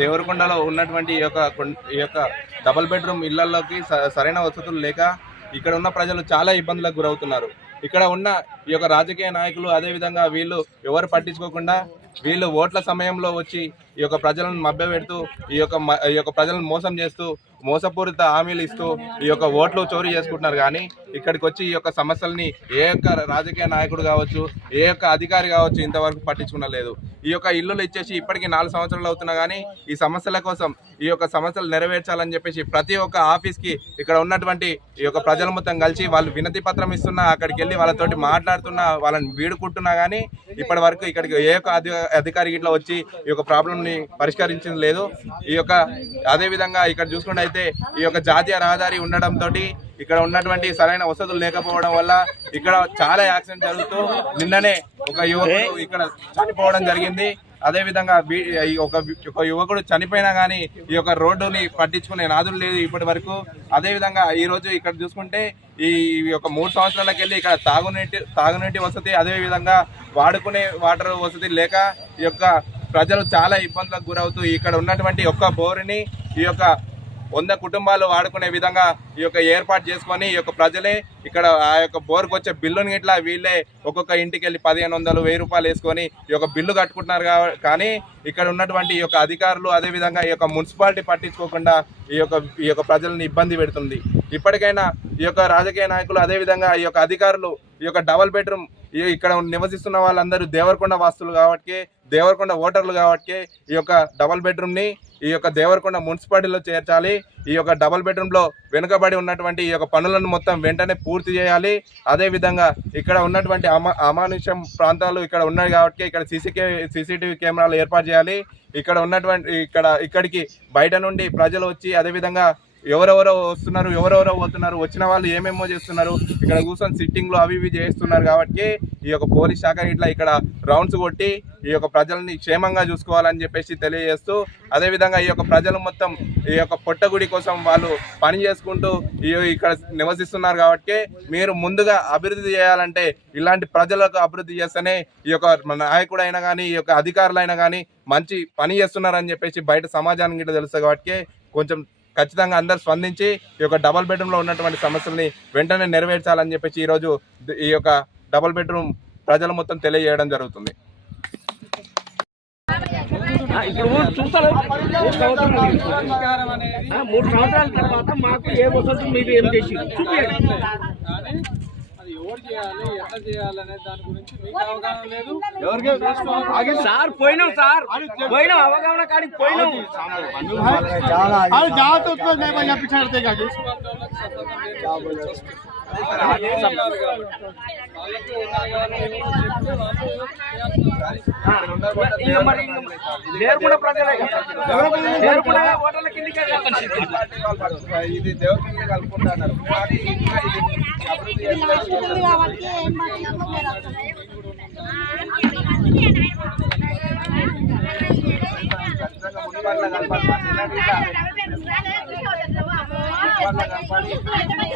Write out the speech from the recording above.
దేవరకొండలో ఉన్నటువంటి ఈ యొక్క డబుల్ బెడ్రూమ్ ఇళ్లలోకి సరైన వసతులు లేక ఇక్కడ ఉన్న ప్రజలు చాలా ఇబ్బందులకు గురవుతున్నారు. ఇక్కడ ఉన్న ఈ యొక్క రాజకీయ నాయకులు అదేవిధంగా వీళ్ళు ఎవరు పట్టించుకోకుండా వీళ్ళు ఓట్ల సమయంలో వచ్చి ఈ యొక్క ప్రజలను మభ్యపెడుతూ ఈ యొక్క ప్రజలను మోసం చేస్తూ మోసపూరిత హామీలు ఇస్తూ ఈ యొక్క ఓట్లు చోరీ చేసుకుంటున్నారు. కానీ ఇక్కడికి వచ్చి ఈ యొక్క సమస్యల్ని ఏ యొక్క రాజకీయ నాయకుడు కావచ్చు, ఏ యొక్క అధికారి కావచ్చు ఇంతవరకు పట్టించుకునలేదు. ఈ యొక్క ఇల్లులు ఇచ్చేసి ఇప్పటికీ 4 సంవత్సరాలు అవుతున్నా కానీ ఈ సమస్యల కోసం ఈ యొక్క సమస్యలు నెరవేర్చాలని చెప్పేసి ప్రతి ఒక్క ఆఫీస్కి ఇక్కడ ఉన్నటువంటి ఈ యొక్క ప్రజలు మొత్తం కలిసి వాళ్ళు వినతి పత్రం ఇస్తున్నా, అక్కడికి వెళ్ళి వాళ్ళతోటి మాట్లాడుతున్నా, వాళ్ళని వీడుకుంటున్నా కానీ ఇప్పటి వరకు ఇక్కడికి ఏ యొక్క అధికారి ఇట్లా వచ్చి ఈ యొక్క ప్రాబ్లంని పరిష్కరించింది లేదు. ఈ యొక్క అదేవిధంగా ఇక్కడ చూసుకుంటే అయితే ఈ యొక్క జాతీయ రహదారి ఉండడంతో ఇక్కడ ఉన్నటువంటి సరైన వసతులు లేకపోవడం వల్ల ఇక్కడ చాలా యాక్సిడెంట్ జరుగుతూ నిన్ననే ఒక యువకుడు ఇక్కడ చనిపోవడం జరిగింది. అదేవిధంగా ఒక యువకుడు చనిపోయినా కానీ ఈ యొక్క రోడ్డుని పట్టించుకునే నాదులు లేదు ఇప్పటి వరకు. అదేవిధంగా ఈరోజు ఇక్కడ చూసుకుంటే ఈ యొక్క 3 సంవత్సరాలకు వెళ్ళి ఇక్కడ తాగునీటి వసతి అదేవిధంగా వాడుకునే వాటర్ వసతి లేక ఈ యొక్క ప్రజలు చాలా ఇబ్బందులకు గురవుతూ ఇక్కడ ఉన్నటువంటి ఒక్క బోరుని ఈ యొక్క 100 కుటుంబాలు వాడుకునే విధంగా ఈ యొక్క ఏర్పాటు చేసుకొని ఈ యొక్క ప్రజలే ఇక్కడ ఆ యొక్క బోర్కు వచ్చే బిల్లుని ఇట్లా వీళ్ళే ఒక్కొక్క ఇంటికి వెళ్ళి 1500 1000 రూపాయలు వేసుకొని ఈ యొక్క బిల్లు కట్టుకుంటున్నారు. కానీ ఇక్కడ ఉన్నటువంటి ఈ యొక్క అధికారులు అదేవిధంగా ఈ యొక్క మున్సిపాలిటీ పట్టించుకోకుండా ఈ యొక్క ప్రజల్ని ఇబ్బంది పెడుతుంది. ఇప్పటికైనా ఈ యొక్క రాజకీయ నాయకులు అదేవిధంగా ఈ యొక్క అధికారులు ఈ యొక్క డబుల్ బెడ్రూమ్ ఇక్కడ నివసిస్తున్న వాళ్ళందరూ దేవరకొండ వాస్తులు కాబట్టి, దేవరకొండ ఓటర్లు కాబట్టి ఈ యొక్క డబుల్ బెడ్రూమ్ని ఈ యొక్క దేవరకొండ మున్సిపాలిటీలో చేర్చాలి. ఈ యొక్క డబుల్ బెడ్రూమ్లో వెనుకబడి ఉన్నటువంటి ఈ యొక్క పనులను మొత్తం వెంటనే పూర్తి చేయాలి. అదేవిధంగా ఇక్కడ ఉన్నటువంటి అమానుష్యం ప్రాంతాలు ఇక్కడ ఉన్నాయి కాబట్టి ఇక్కడ సీసీటీవీ కెమెరాలు ఏర్పాటు చేయాలి. ఇక్కడ ఉన్నటువంటి ఇక్కడికి బయట నుండి ప్రజలు వచ్చి అదేవిధంగా ఎవరెవరో వస్తున్నారు, ఎవరెవరో పోతున్నారు, వచ్చిన వాళ్ళు ఏమేమో చేస్తున్నారు, ఇక్కడ కూర్చొని సిట్టింగ్లు అవి ఇవి చేస్తున్నారు. కాబట్టి ఈ యొక్క పోలీస్ శాఖ ఇట్లా ఇక్కడ రౌండ్స్ కొట్టి ఈ యొక్క ప్రజల్ని క్షేమంగా చూసుకోవాలని చెప్పేసి తెలియజేస్తూ అదేవిధంగా ఈ యొక్క ప్రజలు మొత్తం ఈ యొక్క పొట్టగుడి కోసం వాళ్ళు పని చేసుకుంటూ ఇక్కడ నివసిస్తున్నారు. కాబట్టి మీరు ముందుగా అభివృద్ధి చేయాలంటే ఇలాంటి ప్రజలకు అభివృద్ధి చేస్తేనే ఈ యొక్క నాయకుడైనా కానీ ఈ యొక్క అధికారులైనా కానీ మంచి పని చేస్తున్నారని చెప్పేసి బయట సమాజానికి ఇట్లా తెలుస్తుంది. కాబట్టి కొంచెం ఖచ్చితంగా అందరూ స్పందించి ఈ యొక్క డబుల్ బెడ్రూమ్లో ఉన్నటువంటి సమస్యల్ని వెంటనే నెరవేర్చాలని చెప్పేసి ఈరోజు ఈ యొక్క డబుల్ బెడ్రూమ్ ప్రజలు మొత్తం తెలియజేయడం జరుగుతుంది. ఇప్పుడు చూస్తారు 3 సంవత్సరాల తర్వాత మాకు ఏ వసతులు మీరు ఏం చేసి చూపించండి. ఎవరు చేయాలి, ఎట్లా చేయాలి అనే దాని గురించి మీకు అవగాహన లేదు. సార్ పోయినాం, అవగాహన కాడికి పోయినాం. ఇది దేవరకొండ కలుపుకుంటున్నారు. ఖచ్చితంగా